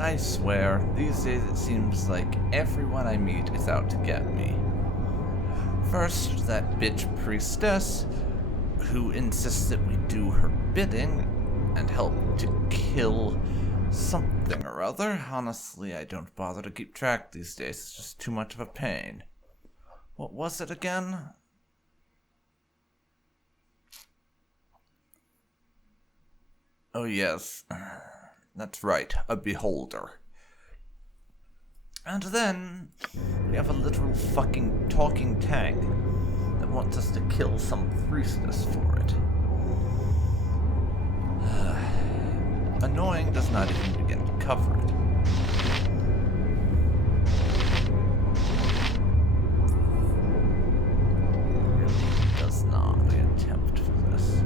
I swear, these days it seems like everyone I meet is out to get me. First, that bitch priestess, who insists that we do her bidding and help to kill something or other. Honestly, I don't bother to keep track these days. It's just too much of a pain. What was it again? Oh yes, that's right, a beholder. And then we have a literal fucking talking tank that wants us to kill some priestess for it. Annoying does not even begin to cover it. Really does not attempt for this.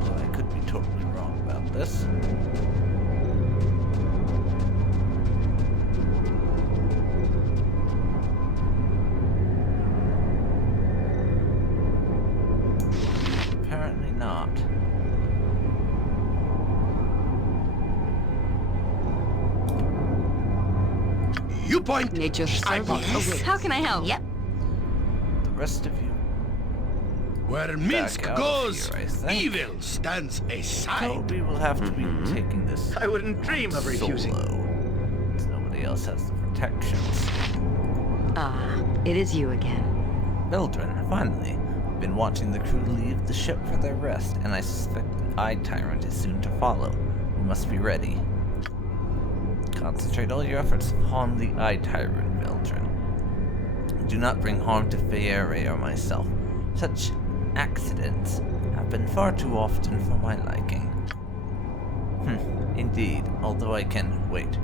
Well, I could be totally wrong about this. Apparently not. You point. Nature's servant. Yes. How can I help? Yep. The rest of you Where Minsk back out goes, of here, I think. evil stands aside. Toby will have to be taking this I wouldn't dream of refusing. solo, since nobody else has the protections. Ah, it is you again. Mildred, finally. I've been watching the crew leave the ship for their rest, and I suspect the Eye Tyrant is soon to follow. We must be ready. Concentrate all your efforts upon the Eye Tyrant, Mildred. Do not bring harm to Feyre or myself. Such accidents happen far too often for my liking. Indeed, although I can wait.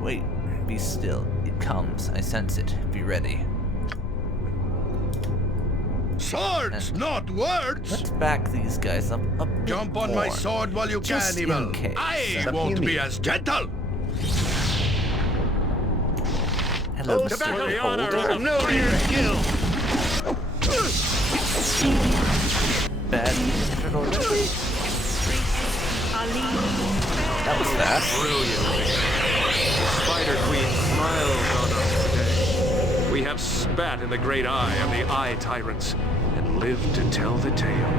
Wait, be still. It comes. I sense it. Be ready. Swords, not words. Let's back these guys up a bit Jump on more. my sword while you Just can, evil. in case. I won't be as gentle. Hello, To Mr. battle the honor Beholder. of know your skill. Bad news already? That was fast. Brilliantly. The Spider Queen smiles on us today. We have spat in the great eye of the Eye Tyrants and lived to tell the tale.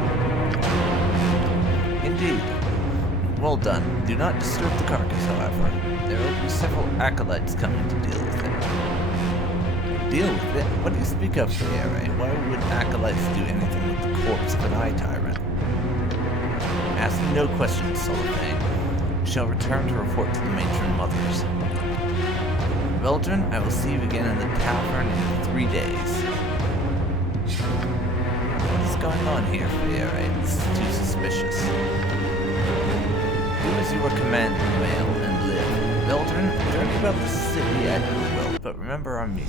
Indeed. Well done. Do not disturb the carcass, however. There will be several acolytes coming to deal with it. Deal with it? What do you speak of, Feyre? Why would acolytes do anything with the corpse of an Eye Tyrant? Ask me no questions, Solifane. We shall return to report to the matron mothers. Veldrin, I will see you again in the tavern in 3 days. What is going on here, Feyre? This is too suspicious. Do as you are commanded, Vale, and live. Veldrin, journey about the city at your will, but remember our meeting.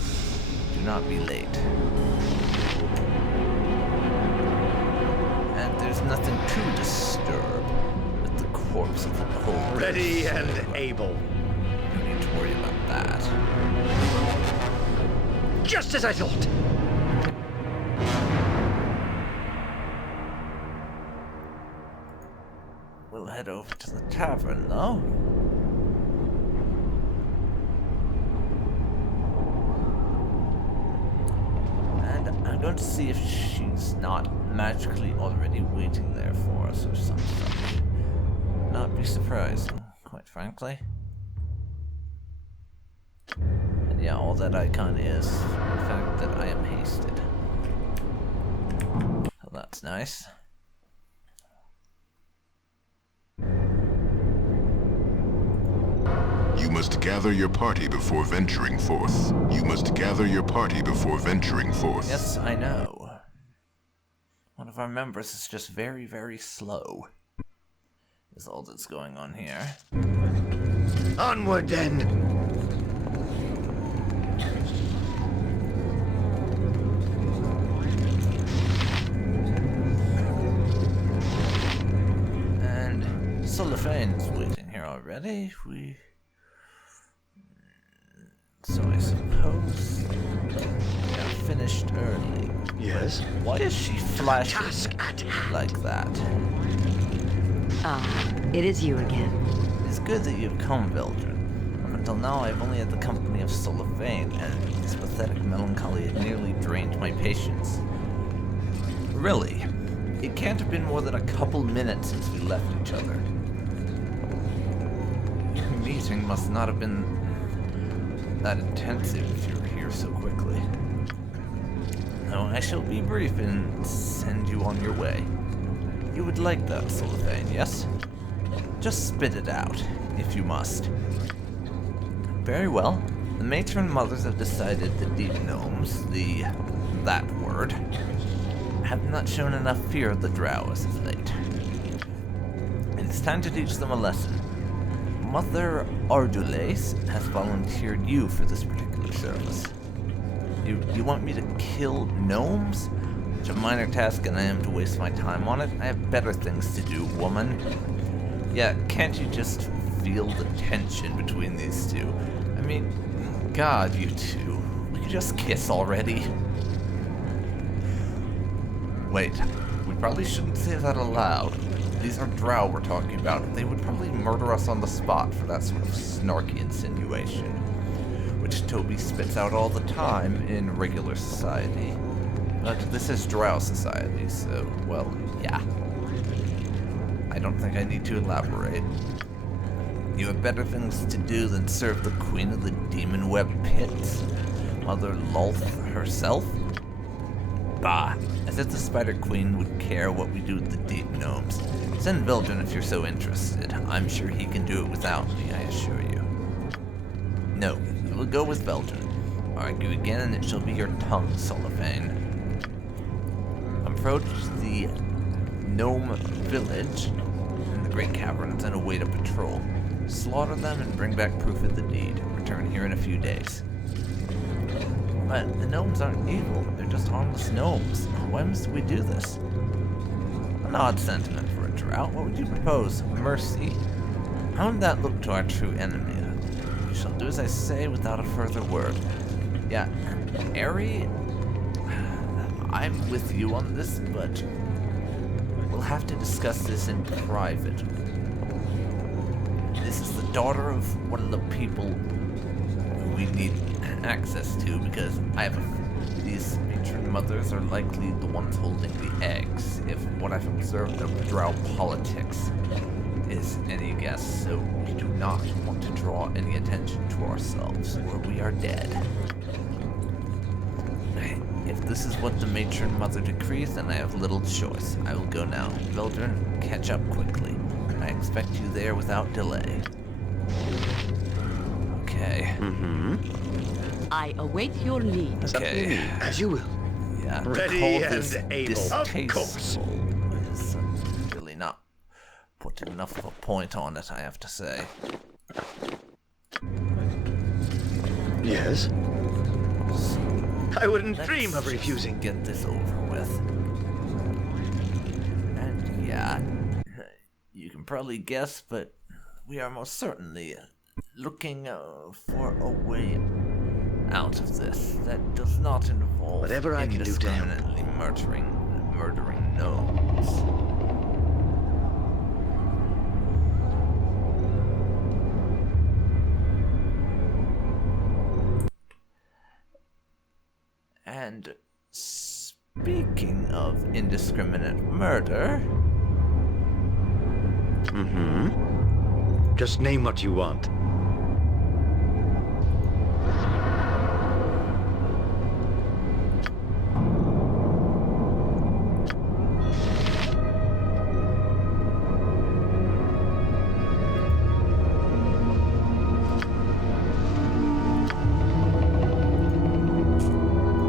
Do not be late. And there's nothing to disturb with the corpse of the beholder. Ready and able. No need to worry about that. Just as I thought. We'll head over to the tavern, though. And I'm going to see if she's not magically already waiting there for us or some such. Not be surprised, quite frankly. And yeah, all that icon is the fact that I am hasted. So that's nice. You must gather your party before venturing forth. You must gather your party before venturing forth. Yes, I know. One of our members is just very, very slow. Is all that's going on here. Onward then. And Solifene's waiting here already. So I suppose we have finished early. Yes? Why is she flashing Task at hand. like that? It is you again. It's good that you've come, Baldur. Up until now, I've only had the company of Solifane, and his pathetic melancholy had nearly drained my patience. Really, it can't have been more than a couple minutes since we left each other. Your meeting must not have been that intensive if you're here so quickly. Now, I shall be brief and send you on your way. You would like that, Solifane, yes? Just spit it out, if you must. Very well. The matron mothers have decided the deep gnomes, that word, have not shown enough fear of the Drow as of late. It is time to teach them a lesson. Mother Ardules has volunteered you for this particular service. You want me to kill gnomes? Such a minor task, and I am to waste my time on it. I have better things to do, woman. Yeah, can't you just feel the tension between these two? I mean, God, you two. We could just kiss already. Wait, we probably shouldn't say that aloud. These are Drow we're talking about. They would probably murder us on the spot for that sort of snarky insinuation, which Toby spits out all the time in regular society. But this is Drow society, so, well, yeah. I don't think I need to elaborate. You have better things to do than serve the queen of the demon web pits, Mother Lolth herself? Bah, as if the Spider Queen would care what we do with the deep gnomes. Send Baldur if you're so interested. I'm sure he can do it without me, I assure you. No, you will go with Baldur. Argue again and it shall be your tongue, Solifane. Approach the gnome village in the Great Caverns and await a patrol. Slaughter them and bring back proof of the deed. Return here in a few days. But the gnomes aren't evil, they're just harmless gnomes. Why must we do this? An odd sentiment for a Drow. What would you propose? Mercy? How would that look to our true enemy? You shall do as I say without a further word. Yeah, Ari, I'm with you on this, but we'll have to discuss this in private. This is the daughter of one of the people who we need access to, because these matron mothers are likely the ones holding the eggs, if what I've observed of Drow politics is any guess, so we do not want to draw any attention to ourselves, or we are dead. If this is what the matron mother decrees, then I have little choice. I will go now. Baldur, catch up quickly. I expect you there without delay. Okay. I await your lead. Okay. As you will. Yeah, to Ready call and this able. Of course. distasteful is really not putting enough of a point on it, I have to say. Yes? I wouldn't dream of Let's just refusing. get this over with. And yeah, you can probably guess, but we are most certainly looking for a way out of this that does not involve Whatever I can do to help. indiscriminately murdering gnomes. And speaking of indiscriminate murder, Just name what you want.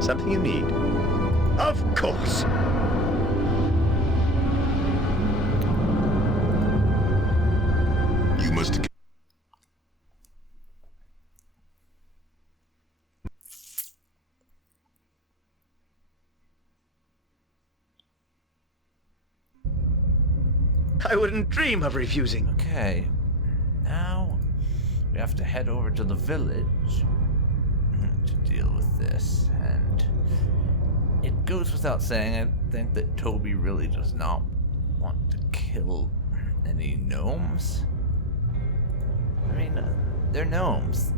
Something you need? Of course! You must... I wouldn't dream of refusing. okay, now we have to head over to the village to deal with this, and it goes without saying, I think that Toby really does not want to kill any gnomes. I mean, they're gnomes.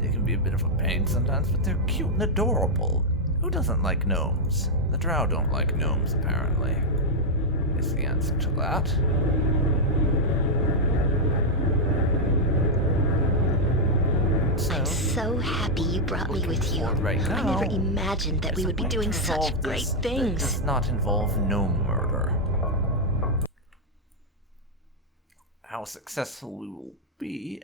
They can be a bit of a pain sometimes, but they're cute and adorable. Who doesn't like gnomes? The Drow don't like gnomes, apparently. Is the answer to that. I'm so happy you brought me with you. Right I now, never imagined that we would be doing such great This things. does not involve gnome murder. How successful we will be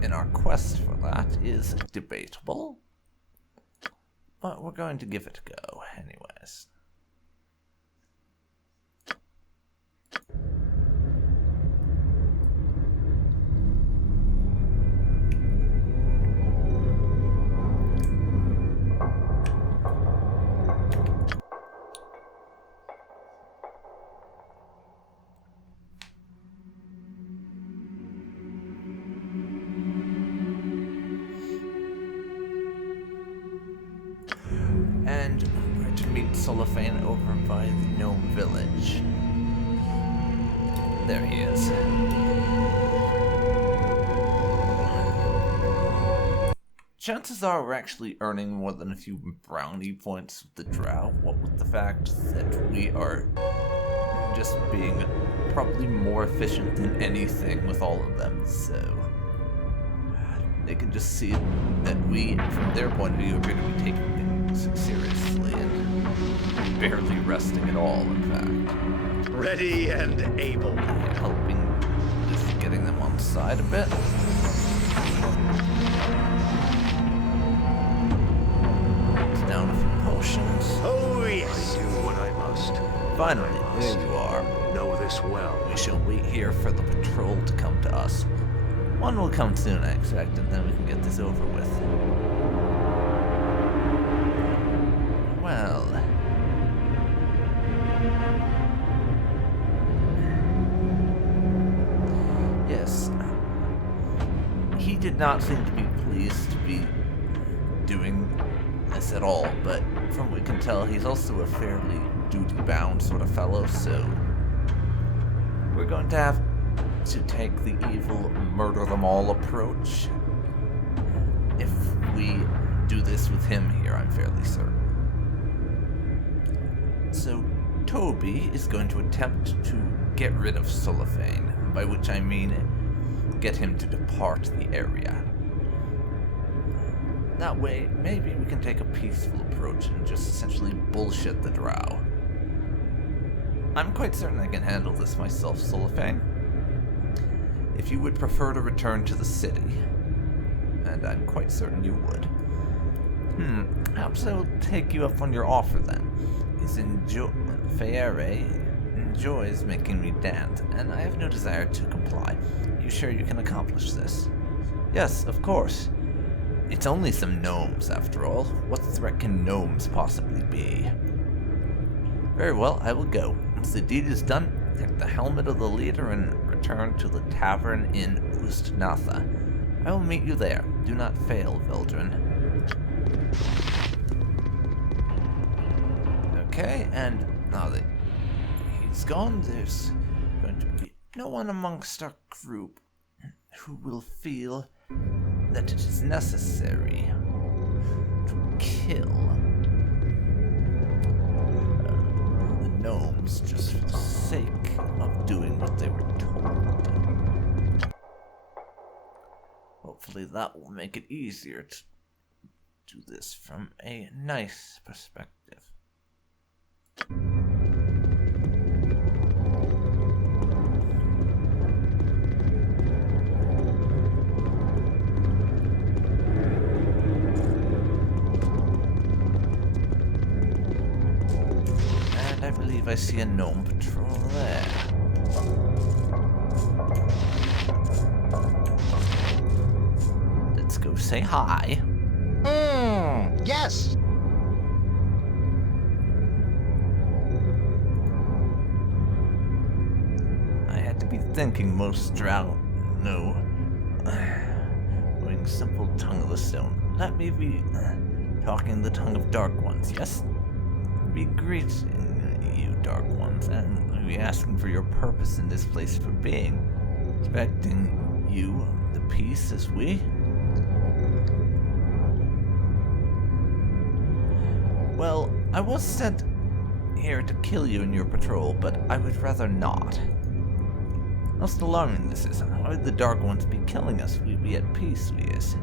in our quest for that is debatable, but we're going to give it a go anyways. And we're to meet Solifane over by the gnome village. There he is. Chances are we're actually earning more than a few brownie points with the Drow, what with the fact that we are just being probably more efficient than anything with all of them, so they can just see that we, from their point of view, are going to be taking things seriously and barely resting at all, in fact. Ready and able. Helping with getting them on side a bit. Down a few potions. Oh, yes. I do what I must. Finally, there you are. Know this well. We shall wait here for the patrol to come to us. One will come soon, I expect, and then we can get this over with. Well. Yes. He did not seem to be pleased to be doing this at all, but from what we can tell, he's also a fairly duty-bound sort of fellow, so we're going to have to take the evil murder them all approach. If we do this with him here, I'm fairly certain. So Toby is going to attempt to get rid of Solifane, by which I mean get him to depart the area. That way, maybe we can take a peaceful approach and just essentially bullshit the Drow. I'm quite certain I can handle this myself, Solifane. If you would prefer to return to the city, and I'm quite certain you would. Perhaps I will take you up on your offer then. Feyre enjoys making me dance, and I have no desire to comply. You sure you can accomplish this? Yes, of course. It's only some gnomes, after all. What threat can gnomes possibly be? Very well, I will go. Once the deed is done, take the helmet of the leader and return to the tavern in Ustnatha. I will meet you there. Do not fail, Vildren. Okay, and now that he's gone, there's going to be no one amongst our group who will feel that it is necessary to kill the gnomes just for the sake of doing what they were told. Hopefully that will make it easier to do this from a nice perspective. And I believe I see a gnome patrol there. Let's go say hi. Yes. I had to be thinking most Drow know. Knowing simple tongue of the stone. Let me be talking the tongue of dark ones. greetings, yes? Be greeting you, Dark Ones, and be asking for your purpose in this place for being. Expecting you, the peace as we? Well, I was sent here to kill you in your patrol, but I would rather not. Most alarming this is. Why would the Dark Ones be killing us? We'd be at peace, we is.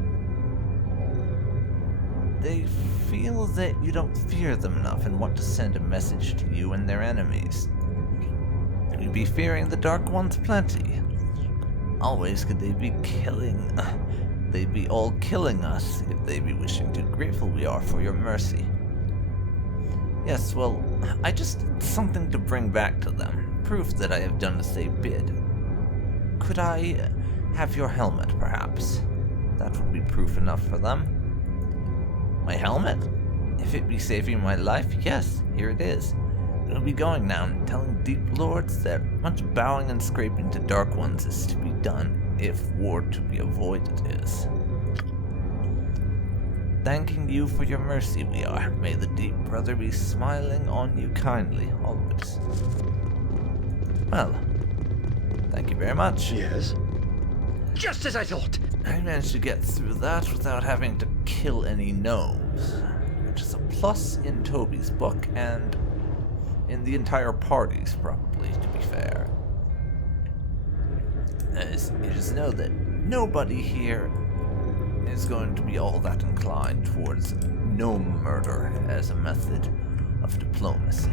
They feel that you don't fear them enough and want to send a message to you and their enemies. You'd be fearing the Dark Ones plenty. Always could they be killing... they'd be all killing us if they be wishing to. Grateful we are for your mercy. Yes, well, I just need something to bring back to them. Proof that I have done as they bid. Could I have your helmet, perhaps? That would be proof enough for them. My helmet? If it be saving my life, yes, here it is. We'll be going now and telling deep lords that much bowing and scraping to Dark Ones is to be done, if war to be avoided is. Thanking you for your mercy we are. May the deep brother be smiling on you kindly, always. Well, thank you very much. Yes? Just as I thought! I managed to get through that without having to kill any gnomes, which is a plus in Toby's book and in the entire party's, probably, to be fair. As you just know that nobody here is going to be all that inclined towards gnome murder as a method of diplomacy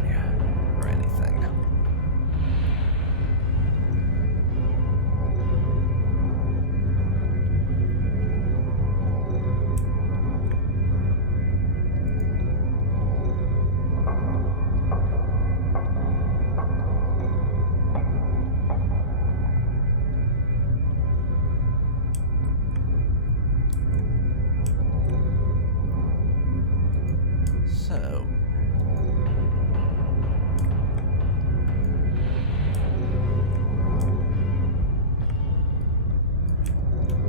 or anything. So,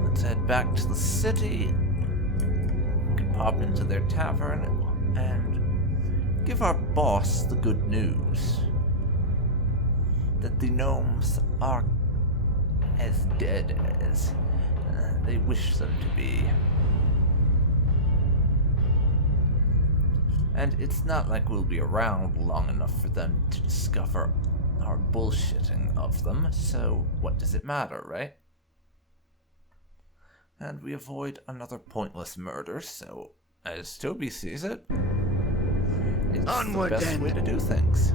let's head back to the city. We can pop into their tavern and give our boss the good news that the gnomes are as dead as they wish them to be. And it's not like we'll be around long enough for them to discover our bullshitting of them, so what does it matter, right? And we avoid another pointless murder, so as Toby sees it, it's Onward, the best then. way to do things.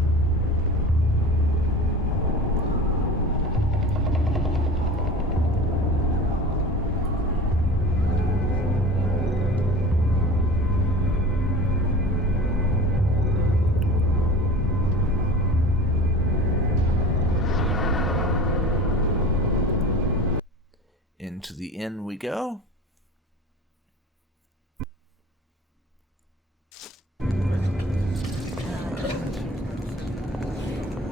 Into the inn we go.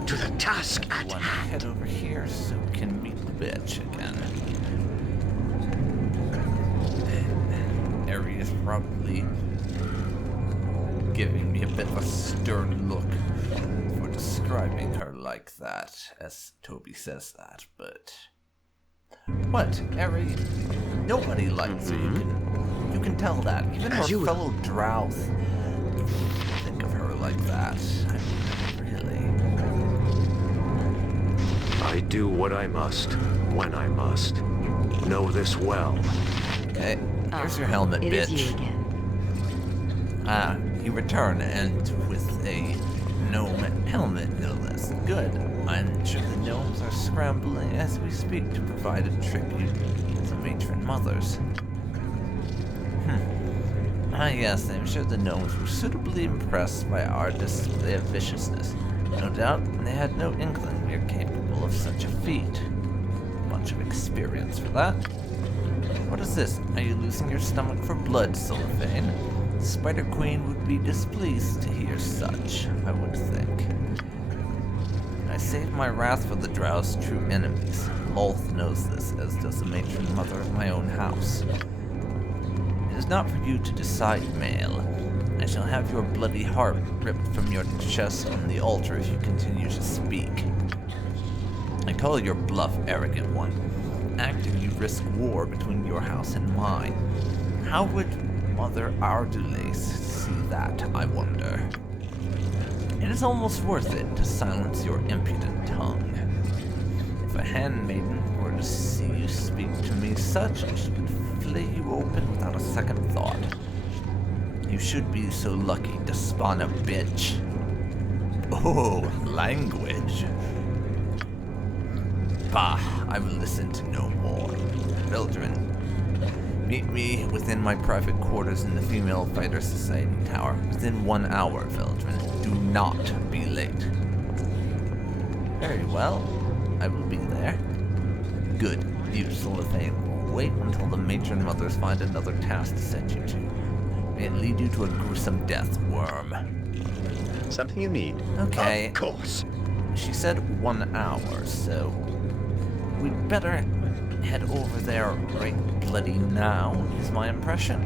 To the task at One hand. head over here so we can meet the bitch again. Ari is probably giving me a bit of a stern look for describing her like that, as Toby says that, but... What, Ari? Nobody likes her. You can tell that. Even As our you will. fellow Drow think of her like that. I mean, really. I do what I must, when I must. Know this well. Okay, here's your helmet, It bitch. is you again. You return, and with a gnome helmet, no less. Good. I'm sure the gnomes are scrambling as we speak to provide a tribute to matron mothers. Yes, I'm sure the gnomes were suitably impressed by our display of viciousness. No doubt they had no inkling we are capable of such a feat. Bunch of experience for that. What is this? Are you losing your stomach for blood, Silverfane? The Spider Queen would be displeased to hear such, I would think. I saved my wrath for the Drow's true enemies. Lolth knows this, as does the matron mother of my own house. It is not for you to decide, male. I shall have your bloody heart ripped from your chest on the altar if you continue to speak. I call your bluff, arrogant one. Acting, you risk war between your house and mine. How would Mother Ardulace see that, I wonder? It is almost worth it to silence your impudent tongue. If a handmaiden were to see you speak to me such, she would flay you open without a second thought. You should be so lucky to spawn a bitch. Oh, language. Bah, I will listen to no more. Veldrin, meet me within my private quarters in the Female Fighter Society Tower within 1 hour, Veldrin. Do not be late. Very well. I will be there. Good. You, Solithane, will wait until the matron mothers find another task to set you to. May it lead you to a gruesome death, worm. Something you need. Okay. Of course. She said 1 hour, so we'd better head over there right bloody now, is my impression.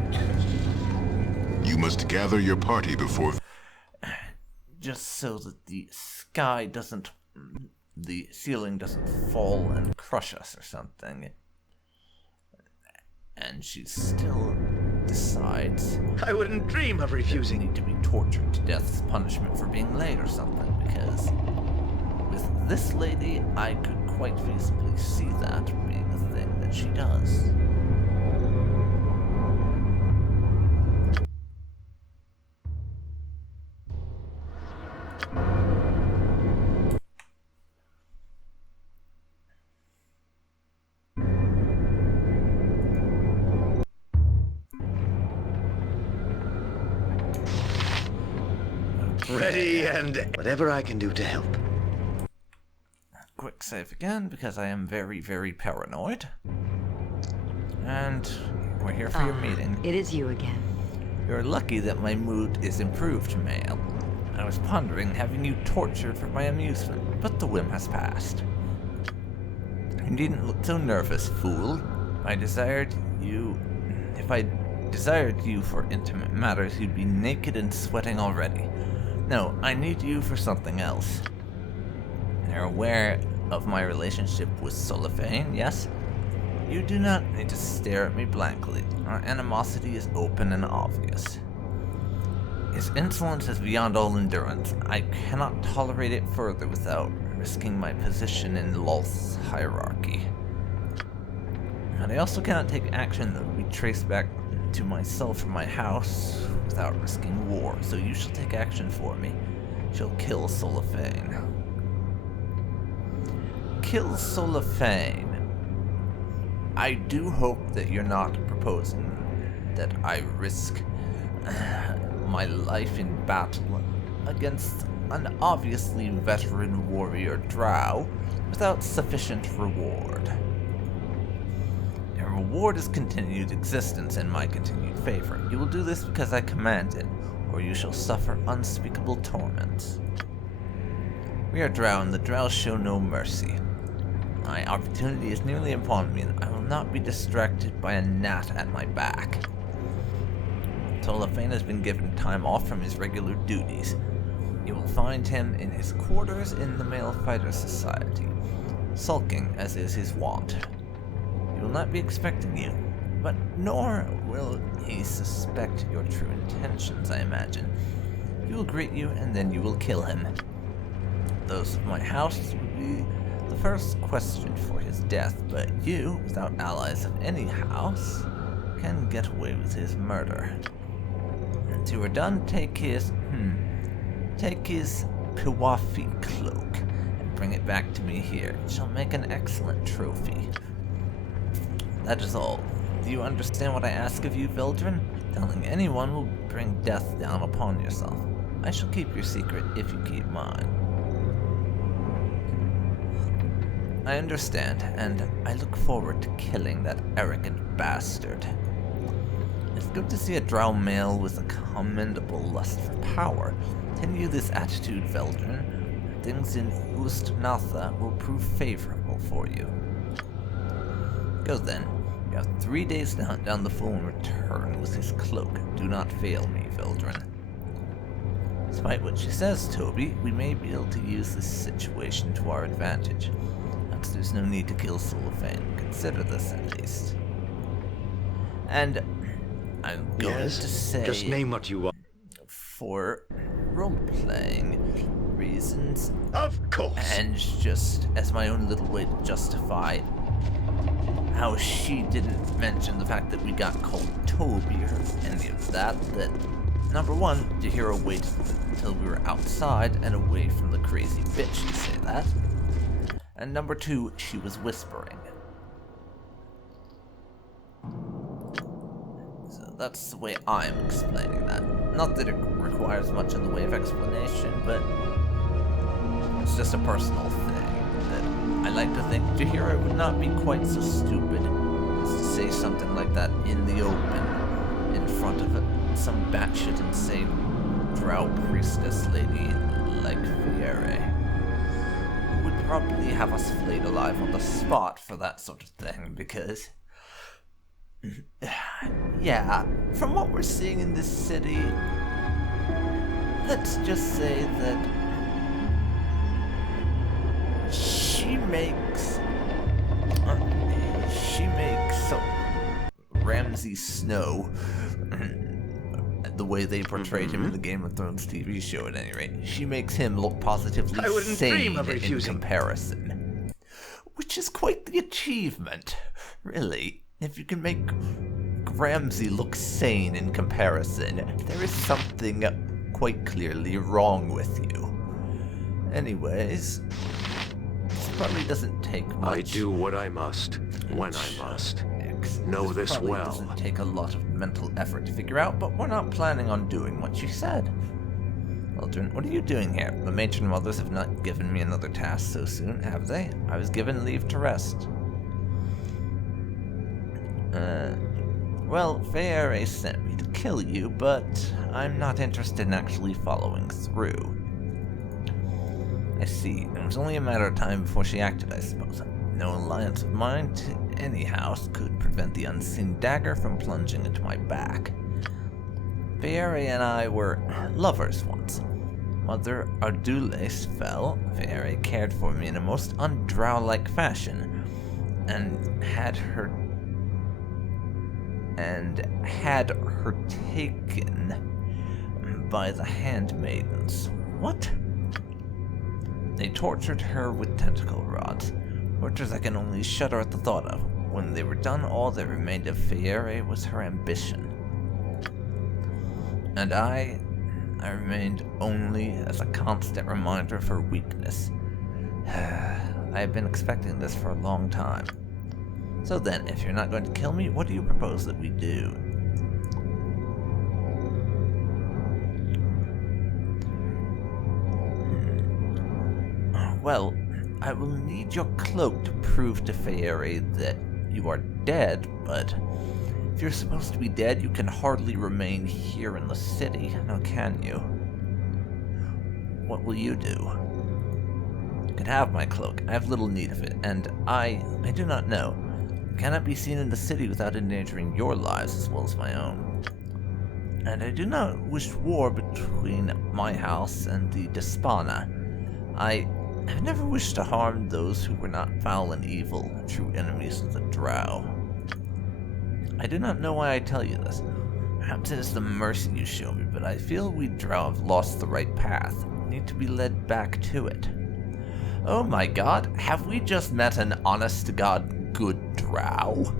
You must gather your party before... Just so that the ceiling doesn't fall and crush us or something. And she still decides I wouldn't dream of you refusing. need to be tortured to death as punishment for being late or something, because with this lady, I could quite feasibly see that being a thing that she does. Ready and whatever I can do to help. Quick save again, because I am very, very paranoid. And we're here for your meeting. It is you again. You're lucky that my mood is improved, male. I was pondering having you tortured for my amusement, but the whim has passed. You needn't look so nervous, fool. If I desired you for intimate matters, you'd be naked and sweating already. No, I need you for something else. You're aware of my relationship with Solithane, yes? You do not need to stare at me blankly. Our animosity is open and obvious. His insolence is beyond all endurance. I cannot tolerate it further without risking my position in Lolth's hierarchy. And I also cannot take action that would be traced back to myself or my house without risking war, so you shall take action for me. Shall kill Solithane. Kill Solithane. I do hope that you're not proposing that I risk my life in battle against an obviously veteran warrior Drow without sufficient reward. Your reward is continued existence in my continued favor. You will do this because I command it, or you shall suffer unspeakable torments. We are Drow, and the Drow show no mercy. My opportunity is nearly upon me, and I will not be distracted by a gnat at my back. Solithane has been given time off from his regular duties. You will find him in his quarters in the Male Fighter Society, sulking as is his wont. He will not be expecting you, but nor will he suspect your true intentions, I imagine. He will greet you, and then you will kill him. Those of my house would be the first question for his death, but you, without allies of any house, can get away with his murder. Once you are done, take his Piwafi cloak and bring it back to me here. It shall make an excellent trophy. That is all. Do you understand what I ask of you, Veldrin? Telling anyone will bring death down upon yourself. I shall keep your secret if you keep mine. I understand, and I look forward to killing that arrogant bastard. It's good to see a Drow male with a commendable lust for power. Continue this attitude, Veldrin. Things in Ust-Natha will prove favorable for you. Go then. You have 3 days to hunt down the fool and return with his cloak. Do not fail me, Veldrin. Despite what she says, Toby, we may be able to use this situation to our advantage. Hence, there's no need to kill Solofane. Consider this, at least. And I'm going to say... Just name what you want. For role-playing reasons. Of course! And just as my own little way to justify how she didn't mention the fact that we got called Toby or any of that, that number one, Jahira waited until we were outside and away from the crazy bitch to say that. And number two, she was whispering. So that's the way I'm explaining that. Not that it requires much in the way of explanation, but it's just a personal thing that I like to think Jahira would not be quite so stupid as to say something like that in the open, in front of some batshit insane Drow priestess lady like Fiere, who would probably have us flayed alive on the spot for that sort of thing, because yeah, from what we're seeing in this city, let's just say that she makes Ramsay Snow, the way they portrayed him in the Game of Thrones TV show at any rate, she makes him look positively sane in comparison. Which is quite the achievement, really. If you can make Ramsay look sane in comparison, there is something quite clearly wrong with you. Anyways, this probably doesn't take much. I do what I must, when I must. Know this well. It doesn't take a lot of mental effort to figure out, but we're not planning on doing what you said. Children, what are you doing here? The matron mothers have not given me another task so soon, have they? I was given leave to rest. Well, Fiere sent me to kill you, but I'm not interested in actually following through. I see. It was only a matter of time before she acted, I suppose. No alliance of mine to any house could prevent the unseen dagger from plunging into my back. Fiere and I were lovers once. Mother Ardules fell. Fiere cared for me in a most un-Drow-like fashion, and had her taken by the handmaidens. What? They tortured her with tentacle rods. Tortures I can only shudder at the thought of. When they were done, all that remained of Fiere was her ambition. And I remained only as a constant reminder of her weakness. I have been expecting this for a long time. So then, if you're not going to kill me, what do you propose that we do? Well, I will need your cloak to prove to Fiere that you are dead, but if you're supposed to be dead, you can hardly remain here in the city, now can you? What will you do? You can have my cloak. I have little need of it, and I do not know. I cannot be seen in the city without endangering your lives as well as my own. And I do not wish war between my house and the Despana. I have never wished to harm those who were not foul and evil, true enemies of the Drow. I do not know why I tell you this. Perhaps it is the mercy you show me, but I feel we Drow have lost the right path. We need to be led back to it. Oh my god, have we just met an honest-to-God good Drow?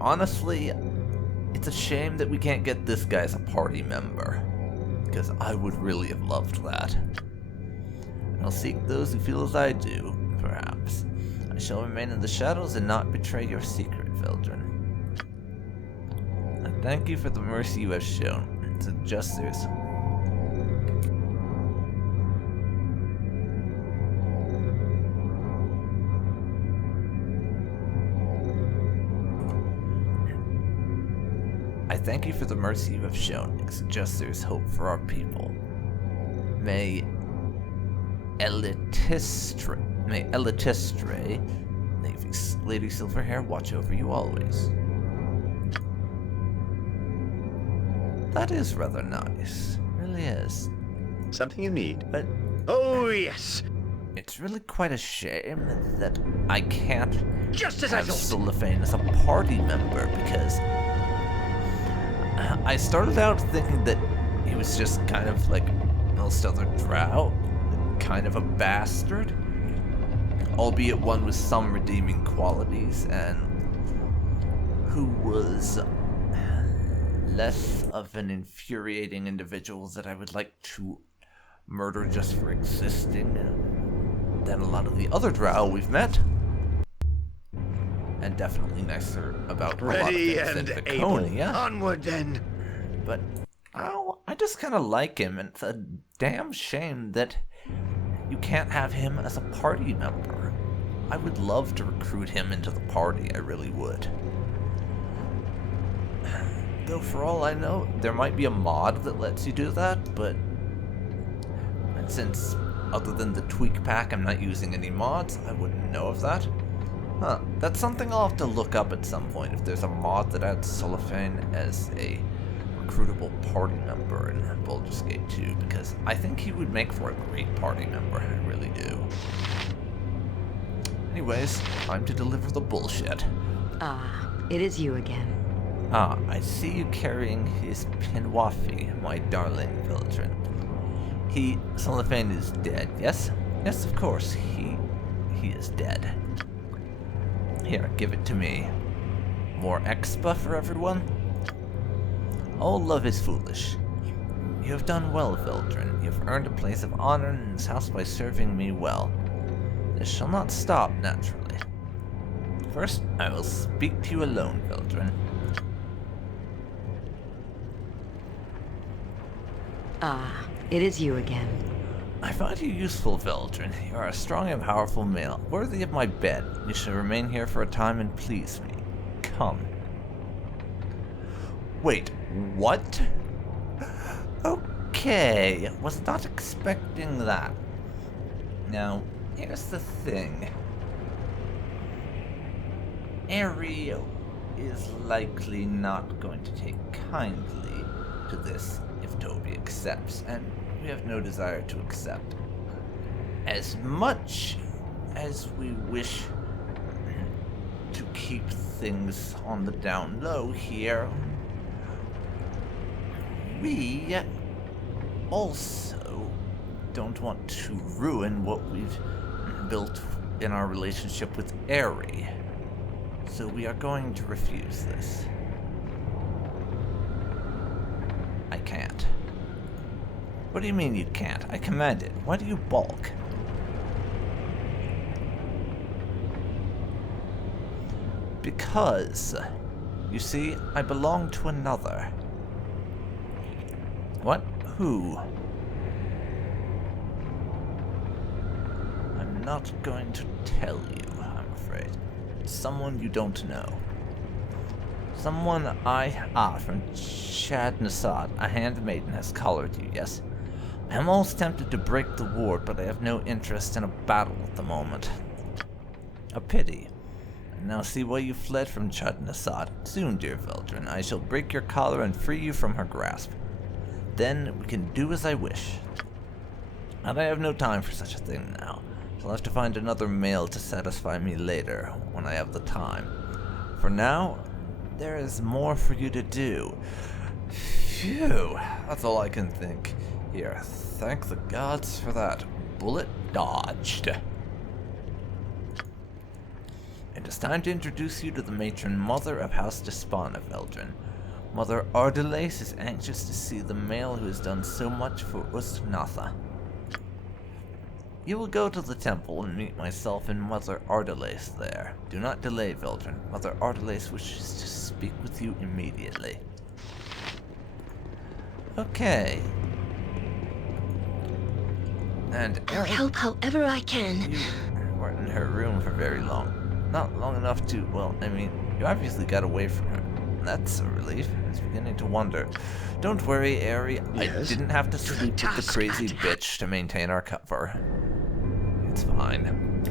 Honestly, it's a shame that we can't get this guy as a party member, because I would really have loved that. I'll seek those who feel as I do, perhaps. I shall remain in the shadows and not betray your secret, Veldrin. I thank you for the mercy you have shown. To Justers. I thank you for the mercy you have shown. It suggests there is hope for our people. May Elitistre, Lady Silverhair, watch over you always. That is rather nice. Really is. Something you need? But Oh, yes. it's really quite a shame that I can't Just as I have thought. Cellophane as a party member, because I started out thinking that he was just kind of like most other Drow, kind of a bastard, albeit one with some redeeming qualities, and who was less of an infuriating individual that I would like to murder just for existing than a lot of the other Drow we've met. And definitely nicer about a lot of Ready things and than able. Viconia. Onward then. But I just kind of like him, and it's a damn shame that you can't have him as a party member. I would love to recruit him into the party, I really would. Though for all I know, there might be a mod that lets you do that, but since other than the tweak pack I'm not using any mods, I wouldn't know of that. Huh, that's something I'll have to look up at some point, if there's a mod that adds Cellophane as a recruitable party member in Baldur's Gate 2, because I think he would make for a great party member, I really do. Anyways, time to deliver the bullshit. Ah, it is you again. Ah, I see you carrying his Pinwafi, my darling Vildren. Cellophane is dead, yes? Yes, of course, he is dead. Here, give it to me. More expa for everyone? All love is foolish. You have done well, Vildren. You have earned a place of honor in this house by serving me well. This shall not stop, naturally. First, I will speak to you alone, Vildren. Ah, it is you again. I find you useful, Vildren. You are a strong and powerful male, worthy of my bed. You shall remain here for a time and please me. Come. Wait, what? Okay, was not expecting that. Now, here's the thing. Aerie is likely not going to take kindly to this if Toby accepts, and we have no desire to accept. As much as we wish to keep things on the down low here, we also don't want to ruin what we've built in our relationship with Aerie. So we are going to refuse this. I can't. What do you mean you can't? I command it. Why do you balk? Because, you see, I belong to another. What? Who? I'm not going to tell you, I'm afraid. Someone you don't know. Someone from Chad Nassad, a handmaiden, has collared you, yes? I am almost tempted to break the ward, but I have no interest in a battle at the moment. A pity. I now see why you fled from Chad Nassad. Soon, dear Vildren, I shall break your collar and free you from her grasp. Then we can do as I wish. And I have no time for such a thing now. I'll have to find another male to satisfy me later, when I have the time. For now, there is more for you to do. Phew, that's all I can think. Here, thank the gods for that. Bullet dodged. It is time to introduce you to the matron mother of House Despana, Vildren. Mother Ardelace is anxious to see the male who has done so much for Ustnatha. You will go to the temple and meet myself and Mother Ardelace there. Do not delay, Vildren. Mother Ardelace wishes to speak with you immediately. Okay. And I'll help however I can. you weren't in her room for very long. Not long enough to, well, I mean, you obviously got away from her. That's a relief. I was beginning to wonder. Don't worry, Aerie. Yes? I didn't have to sleep with the task crazy at hand. bitch to maintain our cover. It's fine.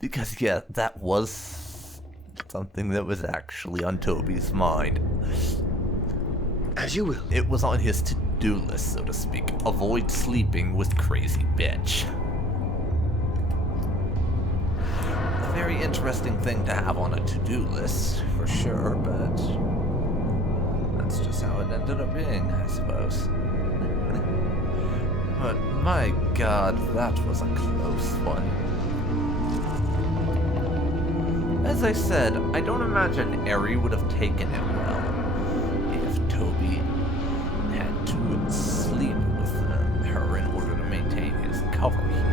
Because, yeah, that was something that was actually on Toby's mind. As you will. It was on his to-do list, so to speak. Avoid sleeping with crazy bitch. A very interesting thing to have on a to-do list, for sure, but that's just how it ended up being, I suppose. But my god, that was a close one. As I said, I don't imagine Eri would have taken it well if Toby had to sleep with her in order to maintain his cover here.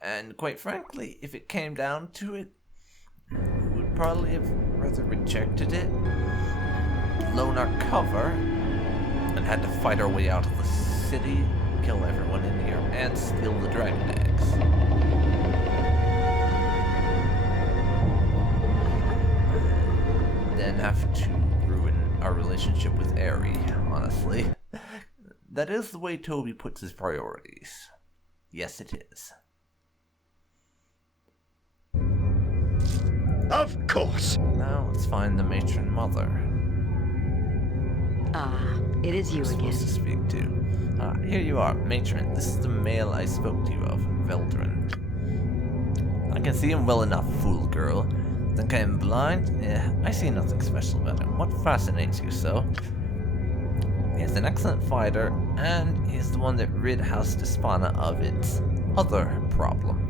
And quite frankly, if it came down to it, we would probably have rather rejected it, blown our cover, and had to fight our way out of the city, kill everyone in here, and steal the dragon eggs. Then have to ruin our relationship with Eri, honestly. That is the way Toby puts his priorities. Yes, it is. Of course. Now let's find the matron mother. It is you I'm again. supposed to speak to. Here you are, matron. This is the male I spoke to you of, Veldrin. I can see him well enough, fool girl. Think I am blind? Yeah, I see nothing special about him. What fascinates you so? He's an excellent fighter, and he's the one that rid House Despana of its other problem.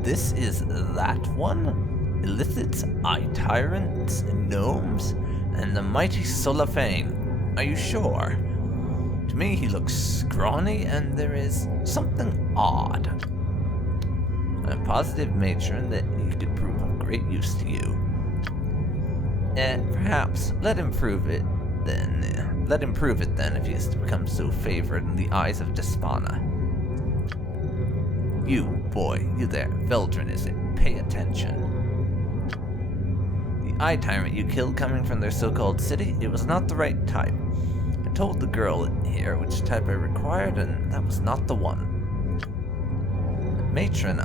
This is that one? Illithids, eye tyrants, gnomes, and the mighty Solafane. Are you sure? To me, he looks scrawny, and there is something odd. I'm positive, matron, that he could prove of great use to you. And perhaps let him prove it then. Let him prove it then if he is to become so favored in the eyes of Despana. You, boy, you there, Veldrin is it? Pay attention. The eye tyrant you killed coming from their so-called city, it was not the right type. I told the girl here which type I required, and that was not the one. Matron,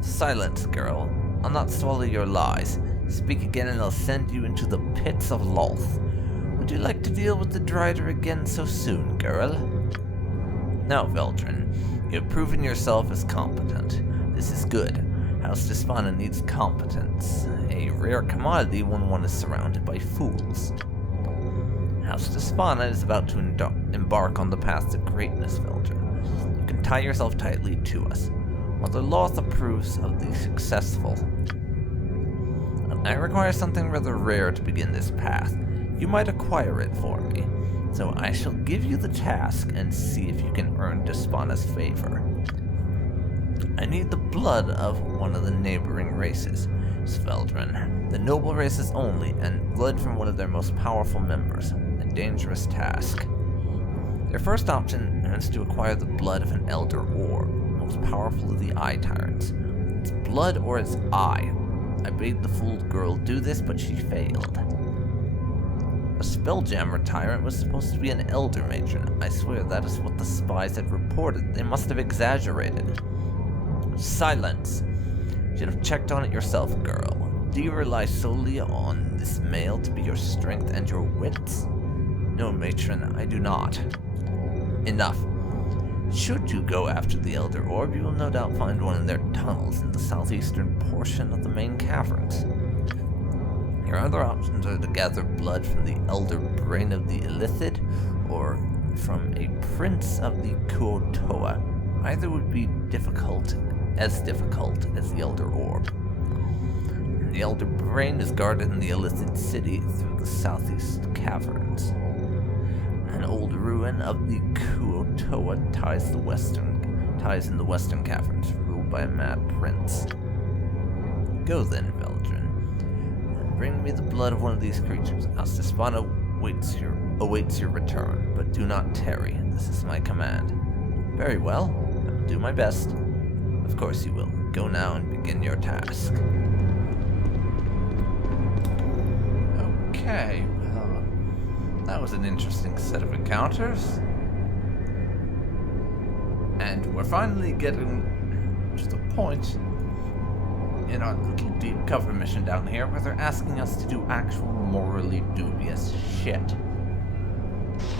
Silence, girl. I'll not swallow your lies. Speak again and I'll send you into the pits of Lolth. Would you like to deal with the Drider again so soon, girl? Now, Veldrin, you have proven yourself as competent. This is good. House Despana needs competence. A rare commodity when one is surrounded by fools. House Despana is about to embark on the path to greatness, Veldrin. You can tie yourself tightly to us. Mother Loth approves of the successful. I require something rather rare to begin this path. You might acquire it for me. So I shall give you the task and see if you can earn Despana's favor. I need the blood of one of the neighboring races, Sveldrin. The noble races only, and blood from one of their most powerful members. A dangerous task. Their first option is to acquire the blood of an elder or most powerful of the eye tyrants. Its blood or its eye. I bade the fooled girl do this, but she failed. A spelljammer tyrant was supposed to be an elder matron. I swear that is what the spies had reported. They must have exaggerated. Silence. You should have checked on it yourself, girl. Do you rely solely on this male to be your strength and your wits? No, matron, I do not. Enough. Should you go after the Elder Orb, you will no doubt find one in their tunnels in the southeastern portion of the main caverns. Your other options are to gather blood from the Elder Brain of the Illithid, or from a Prince of the Kuotoa. Either would be difficult as the Elder Orb. The Elder Brain is guarded in the Illithid city through the southeast caverns. An old ruin of the Kuotoa ties in the western caverns, ruled by a mad prince. Go then, Veldrin. Bring me the blood of one of these creatures. House Despana awaits your return, but do not tarry. This is my command. Very well. I will do my best. Of course you will. Go now and begin your task. Okay, well, that was an interesting set of encounters. And we're finally getting to the point in our little deep cover mission down here where they're asking us to do actual morally dubious shit.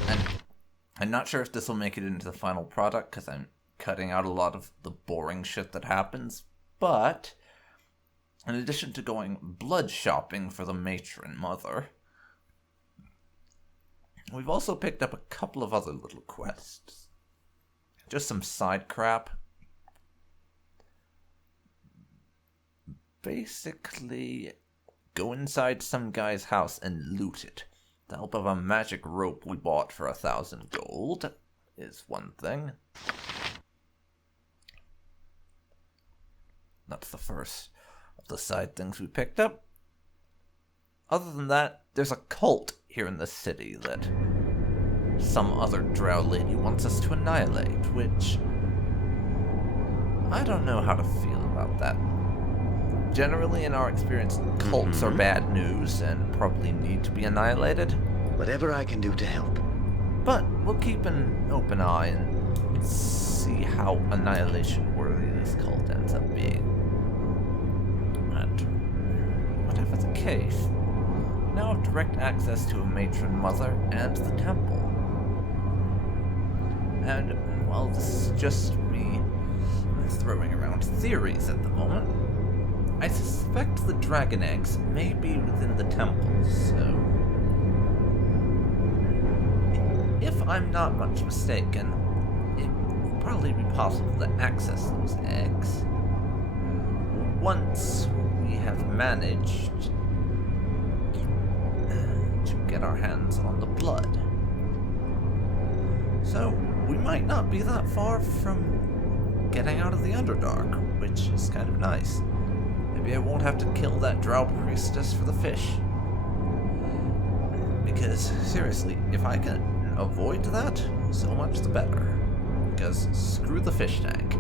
And I'm not sure if this will make it into the final product because I'm cutting out a lot of the boring shit that happens, but in addition to going blood shopping for the matron mother, we've also picked up a couple of other little quests. Just some side crap. Basically, go inside some guy's house and loot it. The help of a magic rope we bought for 1,000 gold is one thing. That's the first of the side things we picked up. Other than that, there's a cult here in the city that some other Drow lady wants us to annihilate, which I don't know how to feel about that. Generally, in our experience, cults are bad news and probably need to be annihilated. Whatever I can do to help. But we'll keep an open eye and see how annihilation-worthy this cult ends up being. And whatever the case, we now have direct access to a matron mother and the temple. And while this is just me throwing around theories at the moment, I suspect the dragon eggs may be within the temple, so if I'm not much mistaken, it will probably be possible to access those eggs once we have managed to get our hands on the blood. So we might not be that far from getting out of the Underdark, which is kind of nice. Maybe I won't have to kill that Drow priestess for the fish. Because, seriously, if I can avoid that, so much the better. Because screw the fish tank.